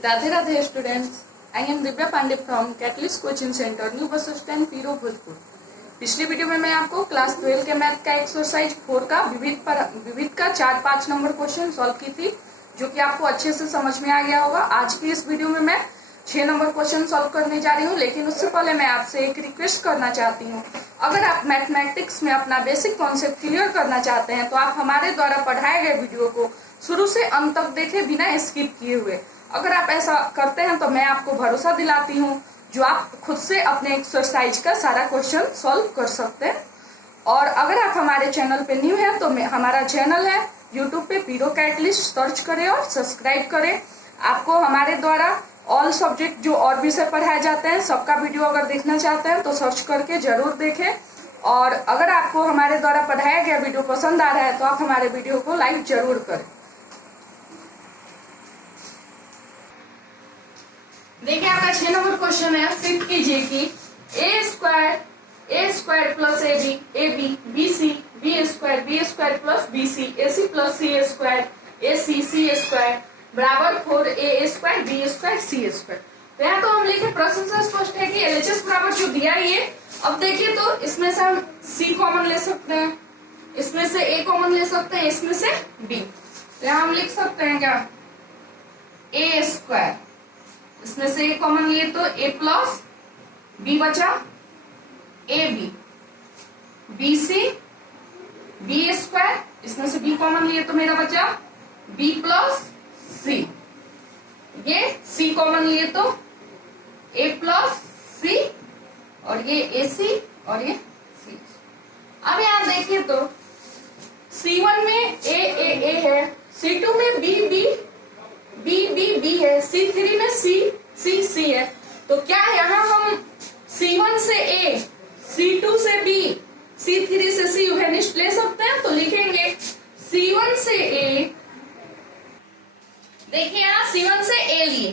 Radhe Radhe students, I am Divya Pandey from catalyst coaching centre, new bus stand, Piro, Bhojpur. पिछली video में मैं आपको क्लास 12 के मैथ का एक्सरसाइज 4 का विविध का 4-5 नंबर क्वेश्चन सॉल्व की थी, जो कि आपको अच्छे से समझ में आ गया होगा। आज की इस वीडियो में मैं 6 नंबर क्वेश्चन सॉल्व करने जा रही हूँ, लेकिन उससे पहले मैं आपसे एक रिक्वेस्ट करना चाहती हूँ। अगर आप मैथमेटिक्स में अपना बेसिक कॉन्सेप्ट क्लियर करना चाहते हैं तो आप हमारे द्वारा पढ़ाए गए वीडियो को शुरू से अंत तक देखें, बिना स्किप किए हुए। अगर आप ऐसा करते हैं तो मैं आपको भरोसा दिलाती हूँ जो आप खुद से अपने एक्सरसाइज का सारा क्वेश्चन सॉल्व कर सकते हैं। और अगर आप हमारे चैनल पे न्यू हैं तो हमारा चैनल है यूट्यूब पे पीरो कैटलिस्ट, सर्च करें और सब्सक्राइब करें। आपको हमारे द्वारा ऑल सब्जेक्ट जो और विषय पढ़ाए जाते हैं सबका वीडियो अगर देखना चाहते हैं तो सर्च करके जरूर देखें। और अगर आपको हमारे द्वारा पढ़ाया गया वीडियो पसंद आ रहा है तो आप हमारे वीडियो को लाइक जरूर करें। देखिए, आपका 6 नंबर क्वेश्चन है। सिद्ध कीजिए कि a square plus a B C B square plus b c plus c square बराबर 4 square b square c square. तो यहाँ तो हम लिखे प्रश्न से स्पष्ट है कि एलएचएस बराबर जो दिया ये। अब देखिए, तो इसमें से हम सी कॉमन ले सकते हैं, इसमें से ए कॉमन ले सकते हैं, इसमें से बी। तो यहाँ हम लिख सकते हैं क्या, ए स्क्वायर, इसमें से ए कॉमन लिए तो ए प्लस बी बचा A B C B square, इसमें से बी कॉमन लिए तो मेरा बचा बी प्लस सी, ये सी कॉमन लिए तो ए प्लस सी, और ये ए सी और ये सी। अब यहां देखिए तो C1 में ए है, C2 में बी है, C3 में सी है। तो क्या यहाँ हम C1 से A, C2 से B, C3 से C उभयनिष्ठ ले सकते हैं? तो लिखेंगे C1 से A, देखिए यहाँ C1 से A लिए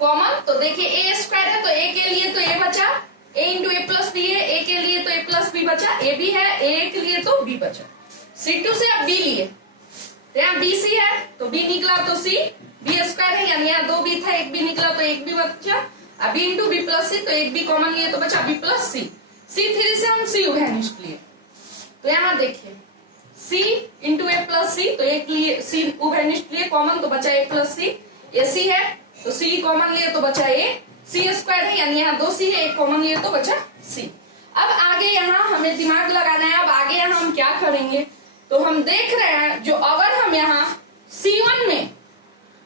कॉमन, तो देखिए ए स्क्वायर है तो ए के लिए तो ए बचा, ए इंटू ए प्लस बी है, ए के लिए तो ए प्लस बी बचा, ए बी है, ए के लिए तो बी बचा। C2 से अब बी लिए, तो यहाँ बी सी है तो बी निकला तो सी, बी स्क्वायर है यानी यहाँ 2 बी था, एक बी निकला तो एक बी बचा, अब बी इंटू बी प्लस सी, तो एक बी कॉमन लिए तो बचा बी प्लस सी। C3 से हम सी उभयनिष्ठ लिए, तो यहाँ देखिए सी इंटू ए प्लस सी, तो एक लिए सी उभयनिष्ठ लिए कॉमन तो बचा ए प्लस सी, ए सी है तो सी कॉमन लिए तो बचा ए, सी स्क्वायर है यानी यहाँ 2 सी है, एक कॉमन लिए तो बचा सी। अब आगे यहाँ हमें दिमाग लगाना है। अब आगे यहाँ हम क्या करेंगे, तो हम देख रहे हैं जो अगर हम यहाँ C1 में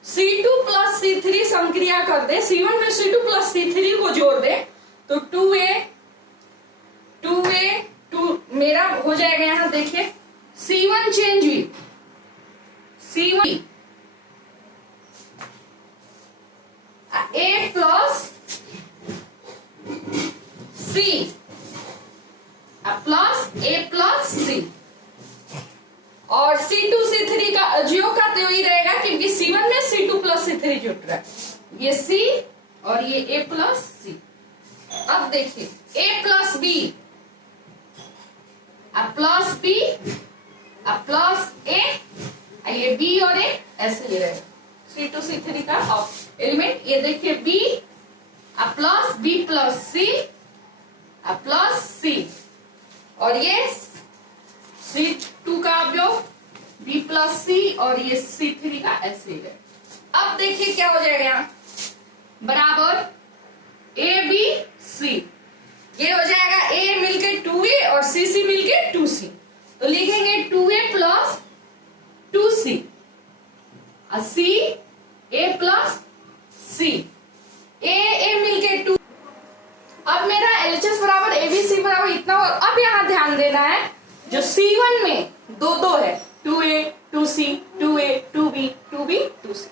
C2 प्लस C3 संक्रिया कर दे, C1 में C2 प्लस C3 को जोड़ दे तो 2 मेरा हो जाएगा। यहाँ देखिए C1 चेंज हुई, C1 A plus C plus A plus C, और C2 C3 का जियो का तो ही रहेगा क्योंकि C1 में C2 प्लस C3 जुट रहा है, ये C और ये A प्लस C। अब देखिए A plus B plus B plus A, ये B और A ऐसे ही रहेगा C2 C3 का एलिमेंट। ये देखिए B plus B plus C plus C, और ये C2 का अवयव B प्लस C और ये C3 का ऐसे ही है। अब देखिए क्या हो जाएगा, यहाँ बराबर A B C, ये हो जाएगा A मिलके 2A और C मिलके 2C, तो लिखेंगे 2A plus 2C C A plus C, A मिलके 2। अब मेरा LHS बराबर ABC बराबर इतना। और अब यहाँ ध्यान देना है जो C1 में 2 है, 2A 2C 2A 2B 2B 2C,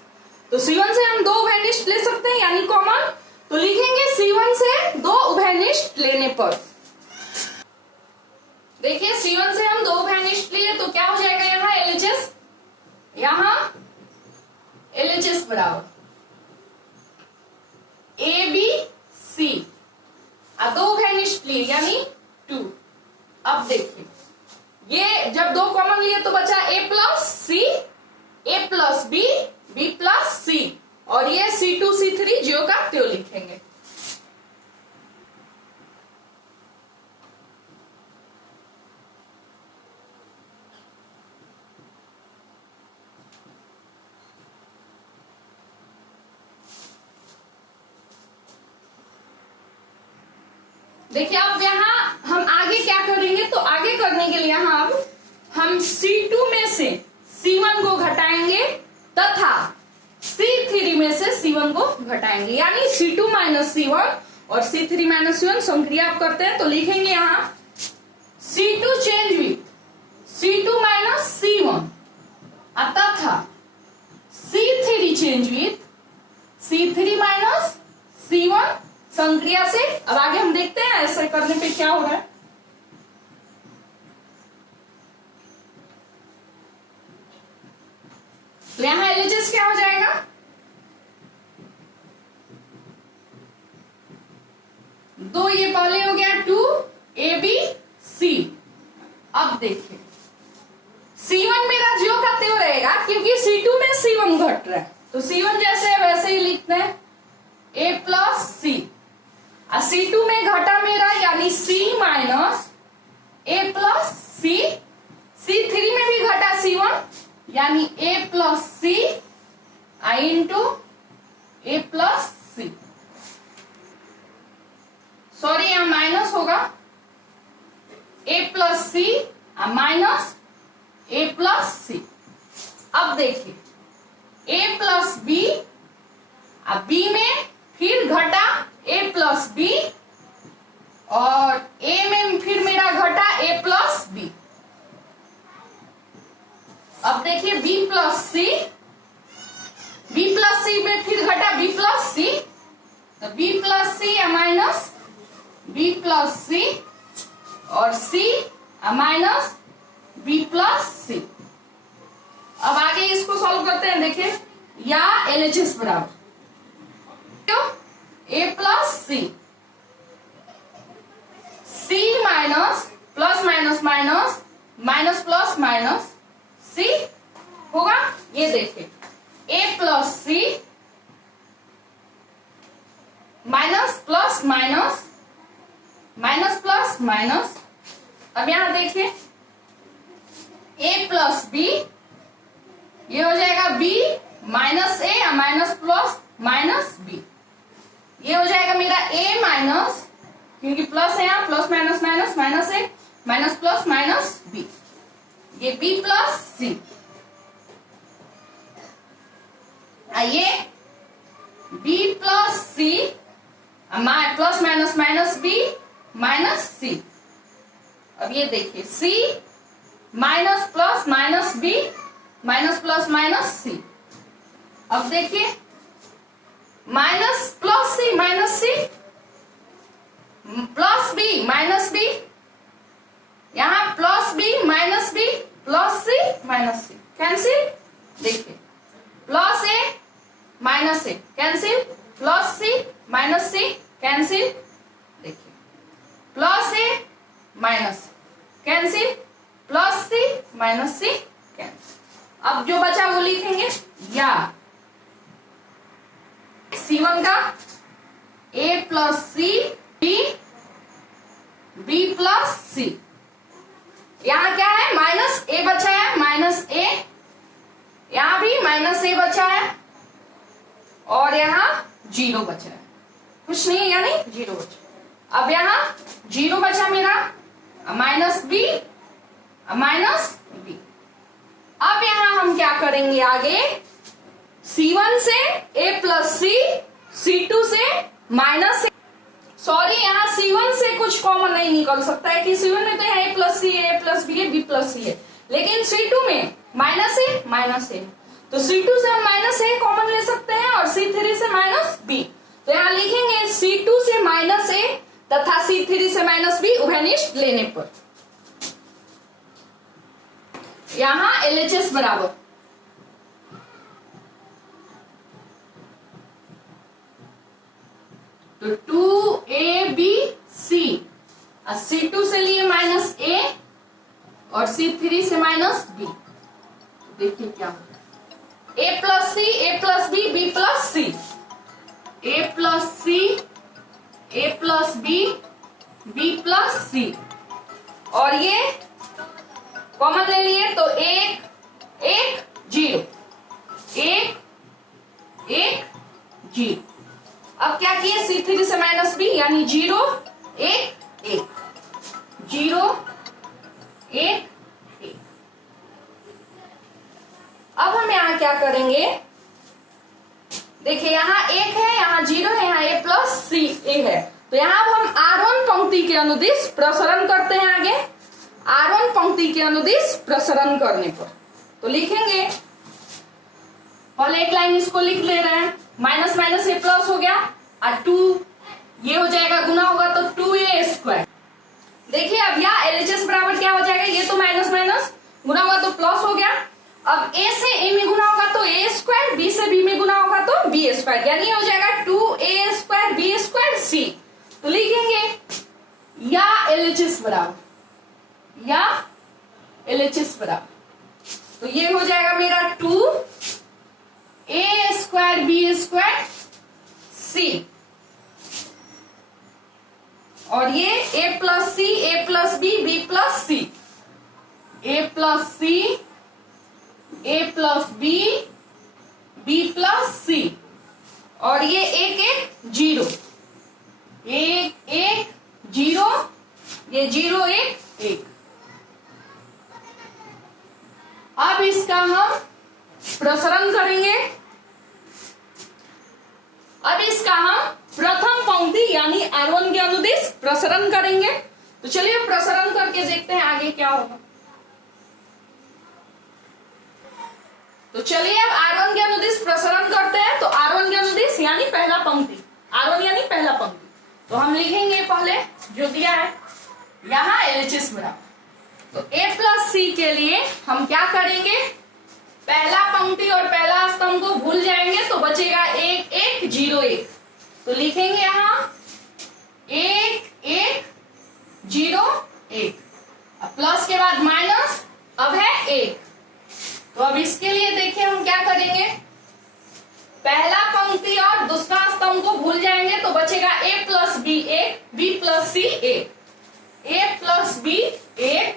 तो C1 से हम 2 उभयनिष्ठ ले सकते हैं यानी कॉमन, तो लिखेंगे C1 से 2 उभयनिष्ठ लेने पर, देखिए C1 से हम 2 उभयनिष्ठ लिए तो क्या हो जाएगा यहाँ LHS, यहाँ LHS बराबर ABC, 2 उभयनिष्ठ लिए यानी 2। अब देखिए ये जब 2 कॉमन लिए तो बचा A plus C, A plus B, B plus C, और ये C देखिए अब यहाँ हम आगे क्या करेंगे, तो आगे करने के लिए यहाँ अब हम C2 में से C1 को घटाएंगे तथा C3 में से C1 को घटाएंगे, यानी C2 माइनस C1 और C3 माइनस C1 संक्रिया आप करते हैं तो लिखेंगे यहाँ C2 change with C2 minus C1 तथा C3 change with C3 minus C1 संक्रिया से। अब आगे हम देखते हैं ऐसे करने पे क्या हो रहा है। तो यहां एलएचएस क्या हो जाएगा, दो ये पहले हो गया 2ABC। अब देखिए C1 मेरा ज्यो का त्यों रहेगा क्योंकि C2 में C1 घट रहा है, तो C1 जैसे है वैसे ही लिखते हैं A प्लस C। C2 में घटा मेरा यानी C minus A plus C। C3 में भी घटा C1 यानी A plus C into A plus C। Sorry यहां माइनस होगा, A plus C minus A plus C। अब देखिए A प्लस B, अब B में फिर घटा A प्लस B और A में फिर मेरा घटा A प्लस B। अब देखिए B plus C, B plus C में फिर घटा B प्लस C, तो B plus C minus B plus C और C minus B plus C। अब आगे इसको सॉल्व करते हैं, देखिए या LHS बराबर A plus C, C minus plus minus minus minus plus minus C होगा। ये देखिए A plus C minus plus minus minus plus minus. अब यहां देखिए A प्लस B, ये हो जाएगा B minus A minus plus minus B। ये हो जाएगा मेरा A माइनस, क्योंकि प्लस है यहाँ, plus minus minus minus A minus plus minus B। ये B प्लस C, ये B plus C plus minus minus B minus C। अब ये देखिए C minus plus minus B minus plus minus C। अब देखिए minus plus C minus C plus B minus B, यहां plus B minus B plus C minus C cancel. देखिए plus A minus A cancel, plus C minus C cancel. देखिए plus A minus cancel, plus C minus C cancel. अब जो बचा वो लिखेंगे या C1 का A plus C B plus C। यहां क्या है, माइनस A बचा है, माइनस A, यहां भी माइनस A बचा है और यहां 0 बचा है, कुछ नहीं है यानी 0 बचा। अब यहां 0 बचा मेरा, माइनस B माइनस B। अब यहां हम क्या करेंगे आगे, C1 से A प्लस C, C2 से माइनस A। सॉरी यहाँ C1 से कुछ कॉमन नहीं निकल सकता है कि C1 में तो है A plus C, A plus B है, B प्लस C है, लेकिन C2 में माइनस A, तो C2 से हम माइनस A कॉमन ले सकते हैं और C3 से माइनस B। तो यहाँ लिखेंगे C2 से माइनस A तथा C3 से माइनस B उभयनिष्ठ लेने पर। यहाँ LHS बराबर तो 2ABC, C2 से लिए माइनस A और C3 से माइनस B। देखिए क्या होगा, A plus C, A plus B, B plus C, A plus C, A plus B, B plus C। और ये कॉमन ले लिए तो 1 1 0, 1 1 0। अब क्या किए, C3 से माइनस B यानी 0 1 क्या करेंगे, देखिए यहाँ 1 है, यहाँ 0 है, यहाँ a प्लस सी ए है, तो यहाँ अब हम आरोहण पंक्ति के अनुदिश प्रसरण करते हैं। आगे आरोहण पंक्ति के अनुदिश प्रसरण करने पर तो लिखेंगे, पहले एक लाइन इसको लिख ले रहे हैं, माइनस माइनस ए प्लस हो गया और 2 ये हो जाएगा, गुना होगा तो 2a²। देखिए अब यहाँ LHS बराबर क्या हो जाएगा, ये तो माइनस माइनस गुना होगा तो प्लस हो गया। अब a से a में गुना होगा तो a², b से b में गुना होगा तो b², यानी हो जाएगा 2a² b² c। तो लिखेंगे या LHS बराबर, या LHS बराबर, तो ये हो जाएगा मेरा 2a² b² c, और ये a plus c, a plus b, b plus c, a plus c, a plus b, b plus c, और ये 1 1 0, 1 1 0, ये 0 1 1। अब इसका हम प्रसरण करेंगे। अब इसका हम प्रथम पंक्ति यानी R1 के अनुदिश प्रसरण करेंगे। तो चलिए प्रसरण करके देखते हैं आगे क्या होगा। तो चलिए अब R1 के अनुदिश प्रसरण करते हैं। तो R1 के अनुदिश यानी पहला पंक्ति, R1 यानी पहला पंक्ति, तो हम लिखेंगे पहले जो दिया है यहाँ LHS बराबर, तो a प्लस सी के लिए हम क्या करेंगे, पहला पंक्ति और पहला स्तंभ को भूल जाएंगे तो बचेगा 1 1 0 1। तो लिखेंगे यहाँ 1 1 0 1, अब प्लस के बाद माइनस, अब है 1। तो अब इसके लिए देखिए हम क्या करेंगे, पहला पंक्ति और दूसरा स्तंभ को भूल जाएंगे तो बचेगा a plus b 1, b plus c 1, a plus b 1,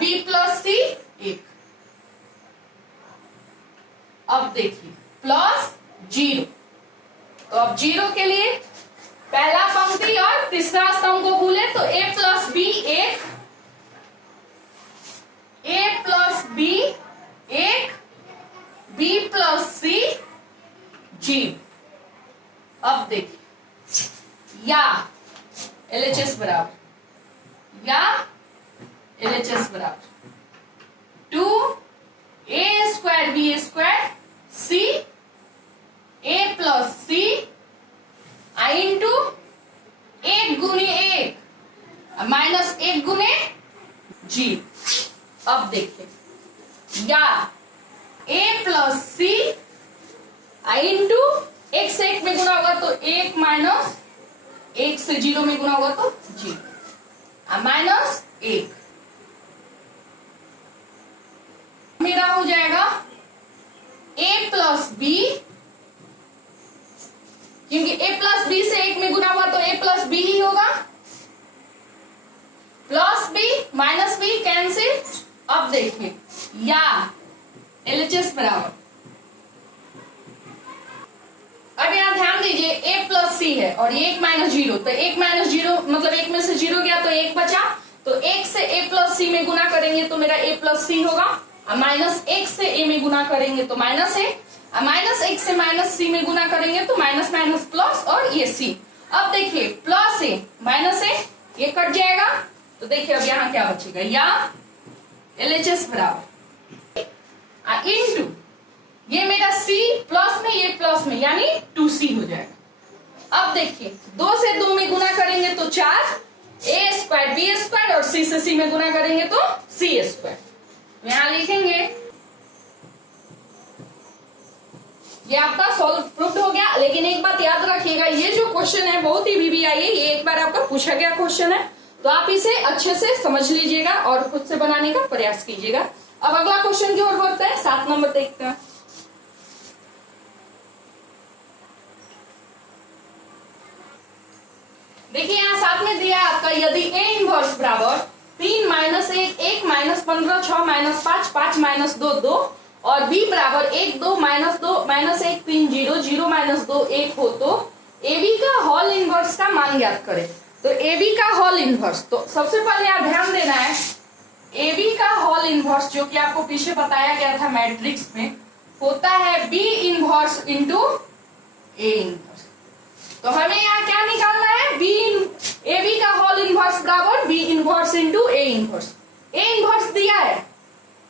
b plus c 1। अब देखिए प्लस 0, तो अब 0 के लिए पहला पंक्ति और तीसरा स्तंभ को भूले तो a plus b 1, a plus b 1, b plus c 0। अब देखिए या LHS बराबर, या LHS बराबर 2a² b² c a plus C into 1 गुने 1 माइनस 1 गुने 0। अब देखिए या a प्लस सी इंटू 1 से 1 में गुना होगा तो 1 माइनस 1 से 0 में गुना होगा तो 0 माइनस 1, मेरा हो जाएगा a प्लस बी, क्योंकि a प्लस बी से 1 में गुना हुआ तो a प्लस बी ही होगा, plus B minus B cancel. अब देखिए या LHS बराबर, अब यहाँ ध्यान दीजिए a प्लस सी है और ये 1 माइनस 0, तो 1 माइनस 0 मतलब 1 में से 0 गया तो 1 बचा, तो 1 से a प्लस सी में गुना करेंगे तो मेरा a प्लस सी होगा, माइनस 1 से a में गुना करेंगे तो माइनस a, माइनस 1 से माइनस सी में गुना करेंगे तो माइनस माइनस प्लस और ये सी। अब देखिए प्लस a माइनस a ये कट जाएगा, तो देखिए अब यहाँ क्या बचेगा, या LHS बराबर इनटू ये मेरा c प्लस में ये प्लस में यानी 2c हो जाएगा। अब देखिए 2 से 2 में गुना करेंगे तो 4 a² b² और c से c में गुना करेंगे तो c²। यहाँ लिखेंगे ये आपका सॉल्व प्रूव्ड हो गया। लेकिन एक बात याद रखिएगा, ये जो क्वेश्चन है बहुत ही VVI है, ये एक बार आपका पूछा गया क्वेश्चन है, तो आप इसे अच्छे से समझ लीजिएगा और खुद से बनाने का प्रयास कीजिएगा। अब अगला क्वेश्चन की ओर बढ़ते हैं, 7 नंबर देखते हैं। देखिए यहाँ 7 में दिया आपका, यदि a इनवर्स बराबर 3 माइनस 1 1 माइनस 15 6 माइनस 5 5 माइनस 2 2 और b बराबर 1 2 माइनस 2 माइनस 1 3 0 0 माइनस 2 1 हो तो ab का होल इनवर्स का मान ज्ञात करें। तो ab का होल इनवर्स, तो सबसे पहले आप ध्यान देना है ए बी का होल इनवर्स, जो कि आपको पीछे बताया गया था मैट्रिक्स में, होता है B inverse into A inverse. तो हमें यहाँ क्या निकालना है, ए बी का होल इनवर्स बराबर B inverse into A inverse. A inverse दिया है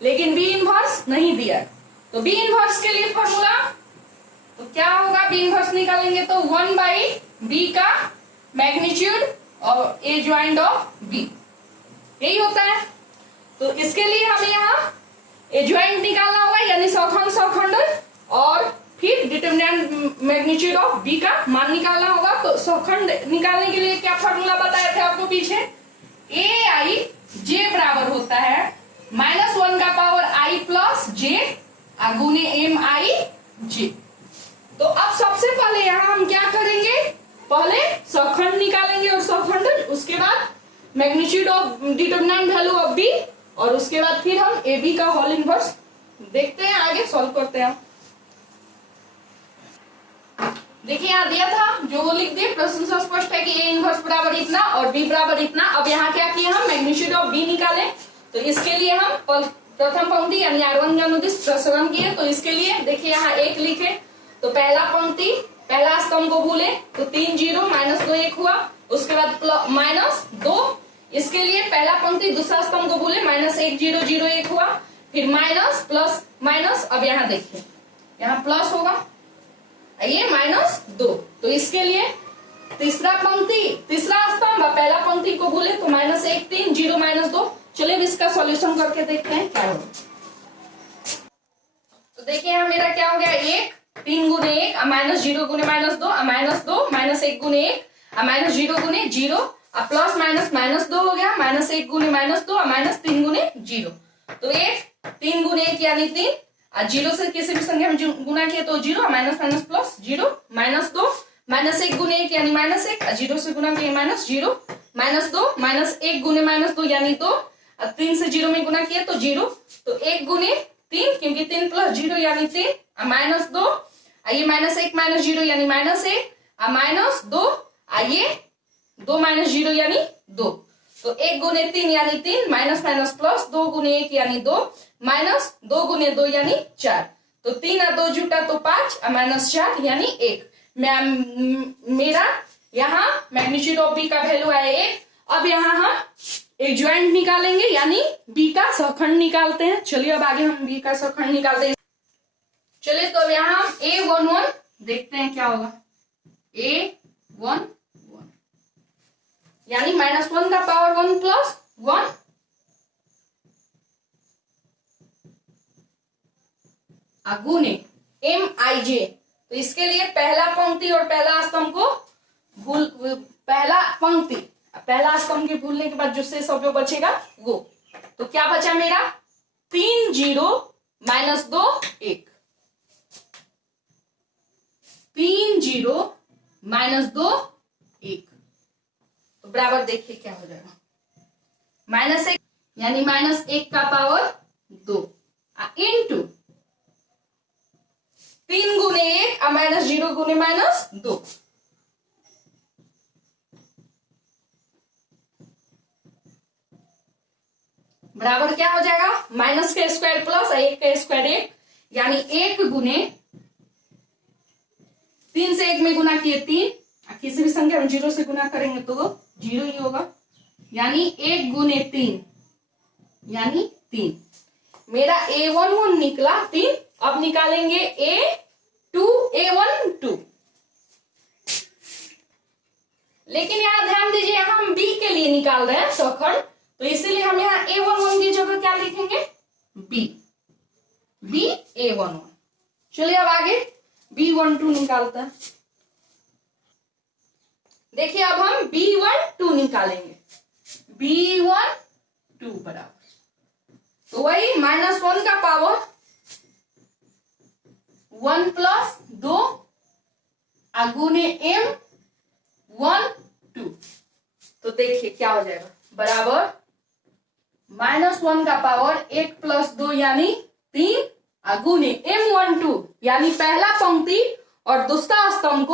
लेकिन बी इनवर्स नहीं दिया है, तो बी इनवर्स के लिए फॉर्मूला तो क्या होगा, बी इनवर्स निकालेंगे तो 1/b का मैग्नीट्यूड और ए ज्वाइंट ऑफ बी, यही होता है। तो इसके लिए हमें यहाँ ए ज्वाइंट निकालना होगा, यानी सौखंड सौखंडन, और फिर डिटरमिनेंट मैग्नीट्यूड ऑफ बी का मान निकालना होगा। तो सौखंड निकालने के लिए क्या फॉर्मूला बताया था आपको पीछे, ए आई जे बराबर होता है -1 का पावर आई प्लस जे गुने एम आई जे। तो अब सबसे पहले यहाँ हम क्या करेंगे, पहले सौखंड निकालेंगे और सौखंडन, उसके बाद magnitude of determinant value of B, और उसके बाद फिर हम ए बी का होल इनवर्स देखते हैं, आगे सॉल्व करते हैं। देखिए यहाँ दिया था, जो वो लिख दिए, प्रश्न से स्पष्ट है कि ए इनवर्स बराबर इतना और बी बराबर इतना। अब यहाँ क्या किया, हम मैग्नीट्यूड ऑफ बी निकाले, तो इसके लिए हम प्रथम पंक्ति यानी R1 का अनुदिश प्रसरण किए। तो इसके लिए देखिए यहाँ 1 लिखे, तो पहला पंक्ति पहला स्तंभ को भूले तो 3 0 -2 1 हुआ, उसके बाद -2, इसके लिए पहला पंक्ति दूसरा स्तंभ को भूले -1 0 0 1 हुआ, फिर माइनस प्लस माइनस, अब यहाँ देखिए यहाँ प्लस होगा, ये -2, तो इसके लिए तीसरा पंक्ति तीसरा स्तंभ पहला पंक्ति को भूले तो -1 3 0 -2। चलिए अब इसका सॉल्यूशन करके देखते हैं क्या होगा। तो देखिए यहाँ मेरा क्या हो गया, 1 3 गुने 1 -0 गुने -2 -2 -1 गुने 1 -0 गुने 0 प्लस -2 हो गया, -1 गुने -2 -3 गुने 0। तो 1 3 गुने 1 यानी 3, 0 से किसी भी संख्या में गुना किया तो 0 माइनस प्लस 0 -2 -1 गुने 1 यानी -1, 0 से गुना किया -0 -2 -1 गुने -2 यानी 2, 3 से 0 में गुना किया तो 0, तो 1 गुने 3 क्योंकि 3 प्लस 0 यानी 3 -2, ये -1 -0 यानी -1 -2, ये 2 -0 यानी 2, तो 1 गुने 3 यानी 3 माइनस प्लस 2 गुने 1 यानी 2 -2 गुने 2 यानी 4, तो 3 और 2 जुटा तो 5 -4 यानी 1। मेरा यहाँ मैग्नीट्यूड ऑफ बी का वैल्यू आया 1। अब यहाँ हम एक ज्वाइंट निकालेंगे यानी बी का सौखंड निकालते हैं। चलिए अब आगे हम बी का सौखंड निकालते हैं। चलिए तो अब यहाँ हम A11 देखते हैं क्या होगा, A11 यानी -1 का पावर 1 प्लस 1 गुने MIJ। तो इसके लिए पहला पंक्ति और पहला स्तंभ को पहला स्तंभ के भूलने के बाद जो शेष अवयव बचेगा वो, तो क्या बचा मेरा 3 0 -2 1, 3 0 -2 1, तो बराबर देखिए क्या हो जाएगा, -1 यानी -1 का पावर 2 इंटू 3 गुने 1 -0 गुने -2, बराबर क्या हो जाएगा, माइनस का स्क्वायर प्लस 1 का स्क्वायर 1, यानी 1 गुने 3 से 1 में गुना किए 3, किसी भी संख्या में 0 से गुना करेंगे तो 0 ही होगा, यानी 1 गुने 3 यानी 3। मेरा A11 निकला 3। अब निकालेंगे A12 लेकिन यहाँ ध्यान दीजिए हम B के लिए निकाल रहे हैं सौखंड, तो इसीलिए हम यहाँ A11 की जगह क्या लिखेंगे, B A11। चलिए अब आगे B12 निकालते हैं। देखिए अब हम B12 निकालेंगे, B12 बराबर तो वही -1 का पावर 1 प्लस 2 गुने M12, तो देखिए क्या हो जाएगा, बराबर -1 का पावर 1 प्लस 2 यानी 3 गुने M12 यानी पहला पंक्ति और दूसरा स्तंभ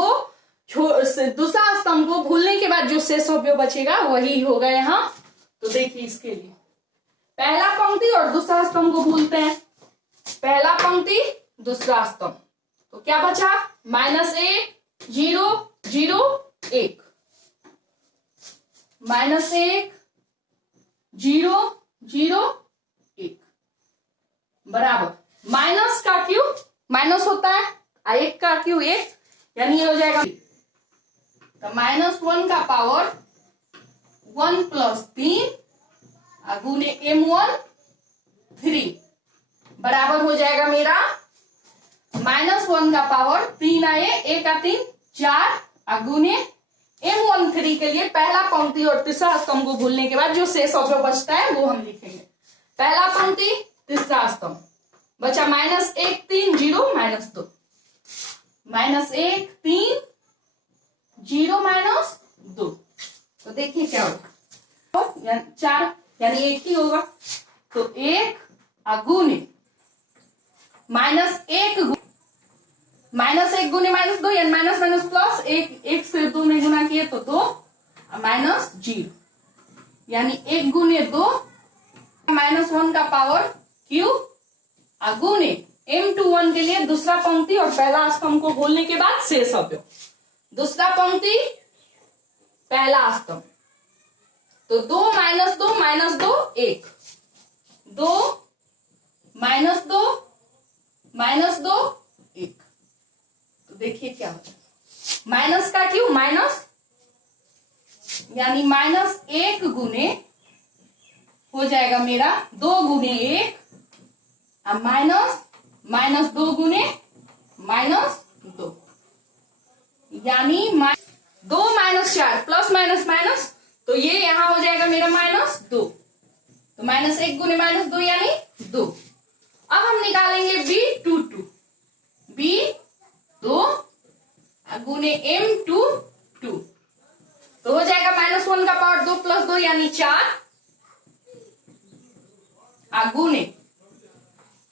को भूलने के बाद जो शेष अवयव बचेगा वही होगा यहाँ। तो देखिए इसके लिए पहला पंक्ति और दूसरा स्तंभ को भूलते हैं। पहला पंक्ति दूसरा स्तंभ, तो क्या बचा? -1 0 0 1, -1 0 0 1 बराबर माइनस का क्यू माइनस होता है, 1 का क्यू 1, यानी ये हो जाएगा तो -1 का पावर 1 + 3 गुने m1 3 बराबर हो जाएगा मेरा -1 का पावर 3 आए 1 का 3 4 गुने m1 3 के लिए पहला पंक्ति और तीसरा स्तंभ को भूलने के बाद जो शेष अवयव बचता है वो हम लिखेंगे। पहला पंक्ति तीसरा स्तंभ बचा -1 3 0 -2, -1 3 0 -2, तो देखिए क्या होगा 4 यानी 1 ही होगा, तो 1 गुने -1 गुने -2 यानी माइनस माइनस प्लस, 1 से 2 में गुना किए तो 2 -0 यानी 1 गुने 2 -1 का पावर क्यू गुने m21 के लिए दूसरा पंक्ति और पहला स्तंभ को भूलने के बाद शेष अवयव। दूसरा पंक्ति पहला स्तंभ, तो 2 -2 -2 1, 2 -2 -2 1, तो देखिए क्या होता है माइनस का क्यों माइनस, यानी -1 गुने हो जाएगा मेरा 2 गुने 1 -2 गुने -2, यानी 2 -4 प्लस माइनस माइनस, तो ये यहां हो जाएगा मेरा -2, तो -1 गुने -2 यानी 2। अब हम निकालेंगे B22, B2 गुने M22, तो हो जाएगा -1 का पावर 2 + 2 यानी 4 गुने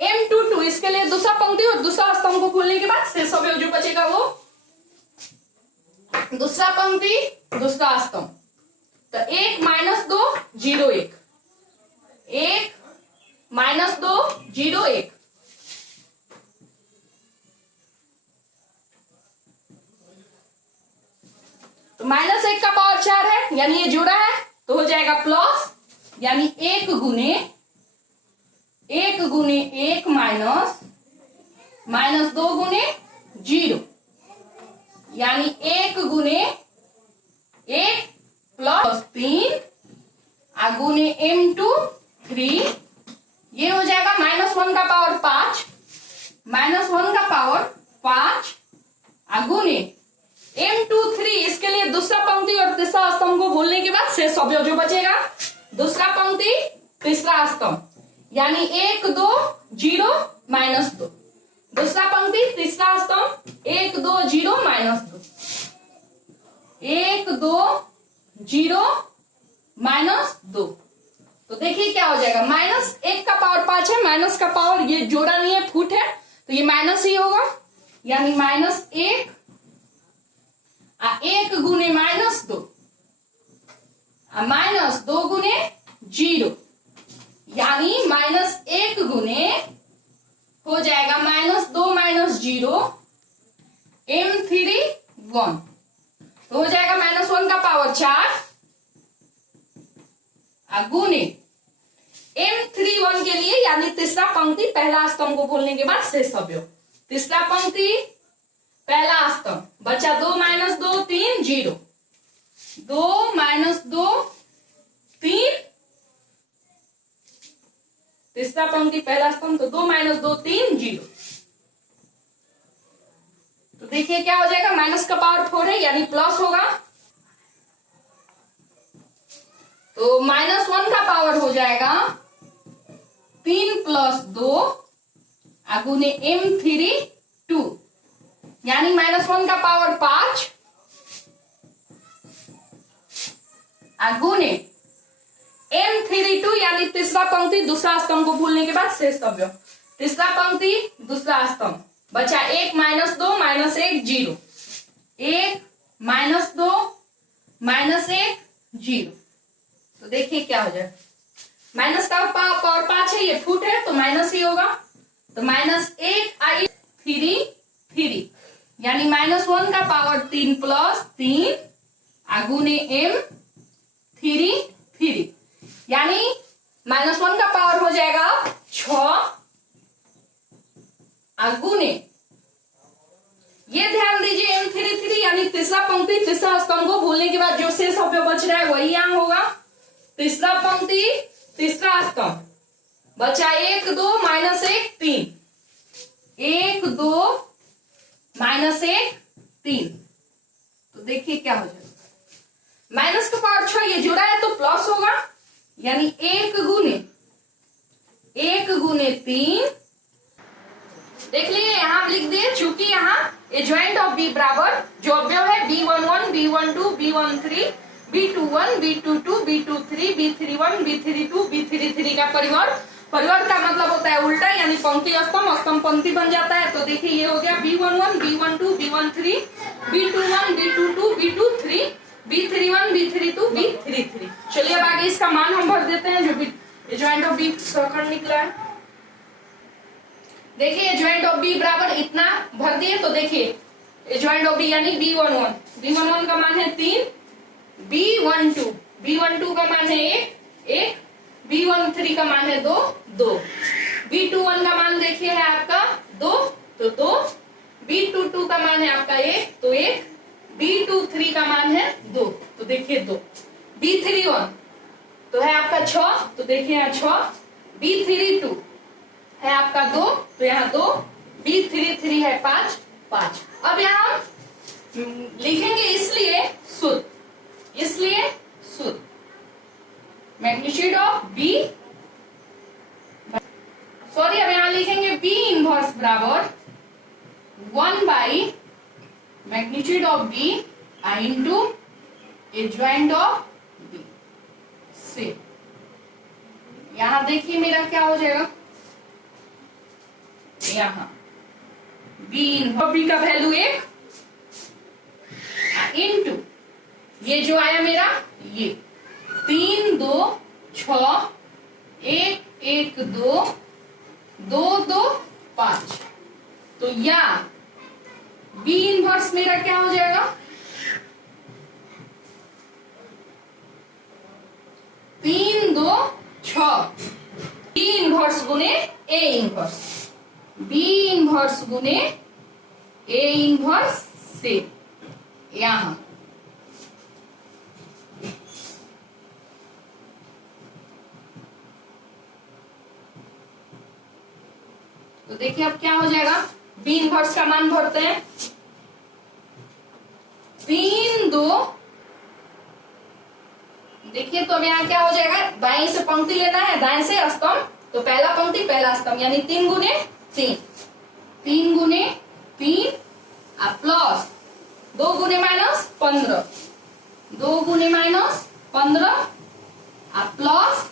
M22, इसके लिए दूसरा पंक्ति और दूसरा स्तंभ को खोलने के बाद शेष अवयव जो बचेगा वो दूसरा पंक्ति दूसरा स्तंभ, तो 1 -2 0 1, 1 -2 0 1, तो -1 का पावर 4 है यानी ये जुड़ा है, तो हो जाएगा प्लस, यानी 1 गुने 1 -2 गुने 0, यानी 1 गुने 1 + 3 गुने M23, ये हो जाएगा -1 का पावर 5, -1 का पावर 5 गुने M23, इसके लिए दूसरा पंक्ति और तीसरा स्तंभ को भूलने के बाद शेष अवयव जो बचेगा दूसरा पंक्ति तीसरा स्तंभ, यानी 1 2 0 -2, दूसरा पंक्ति तीसरा स्तंभ 1 2 0 -2, 1 2 0 -2, तो देखिए क्या हो जाएगा -1 का पावर 5 है, माइनस का पावर ये जोड़ा नहीं है फुट है, तो ये माइनस ही होगा, यानी -1 1 गुने -2 -2 गुने 0, यानी -1 गुने हो जाएगा -2 -0 M31, तो हो जाएगा -1 का पावर 4 गुने M31 के लिए, यानी तीसरा पंक्ति पहला स्तंभ को भूलने के बाद शेष अवयव। तीसरा पंक्ति पहला स्तंभ बचा 2 -2 3 0, 2 -2 3, तीसरा पंक्ति पहला स्तंभ, तो 2 -2 3 0, तो देखिए क्या हो जाएगा माइनस का पावर 4 है यानी प्लस होगा, तो -1 का पावर हो जाएगा 3 + 2 गुने M32, यानी -1 का पावर 5 गुने M32, यानी तीसरा पंक्ति दूसरा स्तंभ को भूलने के बाद शेष अवयव। तीसरा पंक्ति दूसरा स्तंभ बचा 1 -2 -1 0, 1 -2 -1 0, तो देखिए क्या हो जाए माइनस का पावर 5 है, ये फुट है तो माइनस ही होगा, तो -1 आई 3 यानी -1 का पावर 3 प्लस 3 आगुने m 3 यानी -1 का पावर हो जाएगा 6 आगुने, ये ध्यान दीजिए m3 यानी तीसरा पंक्ति तीसरा स्तंभ को भूलने के बाद जो शेष अवयव बच रहा है वही यहाँ होगा। तीसरा पंक्ति तीसरा स्तंभ बचा 1 2 -1 3 1 2 -1 3, तो देखिए क्या हो जाएगा, माइनस का पावर 6 ये जुड़ा है तो प्लस होगा, यानी 1 गुने 3। देख लीजिए यहाँ आप लिख दिए, चूंकि यहाँ एडजॉइंट ऑफ बी बराबर जो अवयव है b11 b12 b13 b21 b22 b23 b31 b32 b33 का परिवर्त का मतलब होता है उल्टा, यानी पंक्ति स्तंभ पंक्ति बन जाता है। तो देखिए ये हो गया b11 b12 b13 b21 b22 b23 b31 b32 b33। चलिए अब आगे इसका मान हम भर देते हैं, जो एडजॉइंट ऑफ बी सर्कल निकला है। देखिए एडजॉइंट ऑफ बी बराबर इतना भर दिए, तो देखिए एडजॉइंट ऑफ बी यानी b11 का मान है 3, b12 का मान है 1 b13 का मान है 2 b21 का मान देखिए है आपका 2 तो 2, b22 का मान है आपका 1 तो 1, b23 का मान है 2 तो देखिए 2, b31 तो है आपका 6 तो देखिए यहाँ 6, b32 है आपका 2 तो यहाँ 2, b33 है 5। अब यहाँ लिखेंगे इसलिए शुद्ध मैग्नीट्यूड ऑफ बी, सॉरी अब यहाँ लिखेंगे बी इनवर्स बराबर 1 by magnitude of B I into adjoint of B से। यहां देखिए मेरा क्या हो जाएगा, यहां बी इनवर्स बी का वैल्यू 1 इंटू ये जो आया मेरा ये 3 2 6 1 1 2 2 2 5, तो या बी इनवर्स मेरा क्या हो जाएगा 3 2 6 बी इनवर्स गुने ए इनवर्स, बी इनवर्स गुने ए इनवर्स से यहां तो देखिए अब क्या हो जाएगा, बी इनवर्स का मान भरते हैं 3 2, देखिए तो अब यहाँ क्या हो जाएगा, दाएं से पंक्ति लेना है दाएं से स्तंभ, तो पहला पंक्ति पहला स्तंभ यानी 3 गुने 3 प्लस 2 गुने माइनस 15 2 गुने माइनस 15 प्लस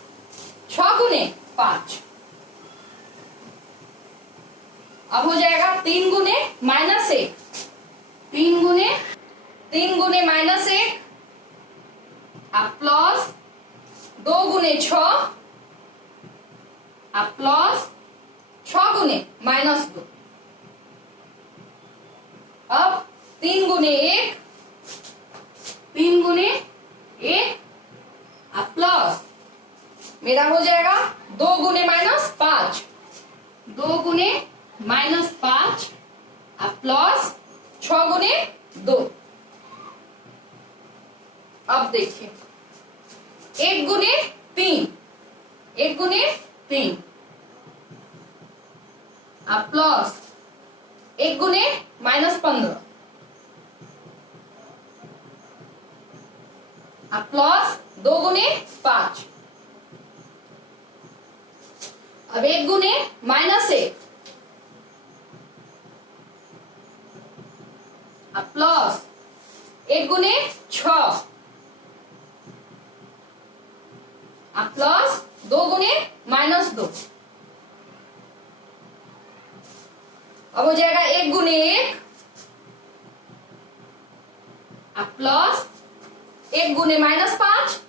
6 गुने 5, अब हो जाएगा 3 गुने माइनस 1 3 गुने माइनस 1 प्लस 2 गुने 6 प्लस 6 गुने माइनस 2, अब 3 गुने 1 प्लस मेरा हो जाएगा 2 गुने माइनस 5 2 गुने माइनस 5 प्लस 6 गुने 2। अब देखिए 1 गुने 3 प्लस 1 गुने माइनस 15 प्लस 2 गुने 5, अब 1 गुने माइनस 1 प्लस 1 गुने 6 प्लस 2 गुने माइनस 2, अब हो जाएगा 1 गुने 1 प्लस 1 गुने माइनस 5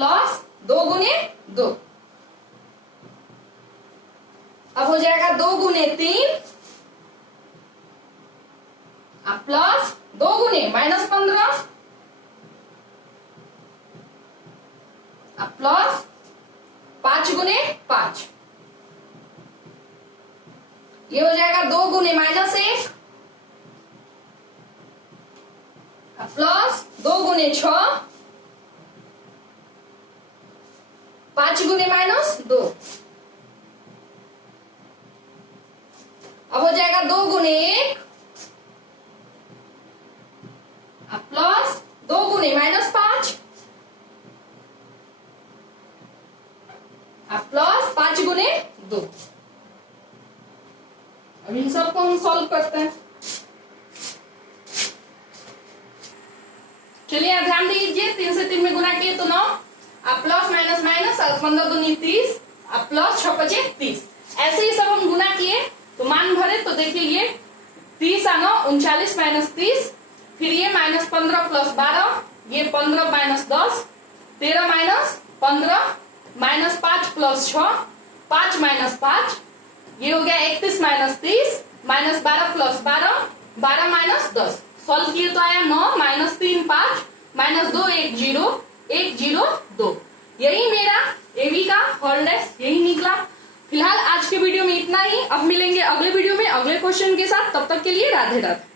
प्लस 2 गुने 2, अब हो जाएगा 2 गुने 3 प्लस 2 गुने -15 प्लस 5 गुने 5, ये हो जाएगा 2 गुने -1 प्लस 2 गुने 6, 5 गुने -2, अब हो जाएगा 2 गुने 1 प्लस 2 गुने -5 प्लस 5 गुने 2। अब इन सबको हम सॉल्व करते हैं। चलिए आप ध्यान दीजिए, 3 से 3 में गुना किए तो 9, प्लस माइनस माइनस 15 दूनी 30, प्लस 6 5 30, ऐसे ही सब हम गुना किए तो मान भरे तो देखिए ये 30 आ 9 39 माइनस 30, फिर ये -15 प्लस 12, ये 15 माइनस 10, 13 माइनस 15, -5 प्लस 6, 5 माइनस 5, ये हो गया 31 माइनस 30, -12 प्लस 12, 12 माइनस 10, सॉल्व किए तो आया 9 -3 5, -2 1 0 1 0 2। यही मेरा एवी का हॉलडेस यही निकला। फिलहाल आज के वीडियो में इतना ही, अब मिलेंगे अगले वीडियो में अगले क्वेश्चन के साथ, तब तक के लिए राधे राधे।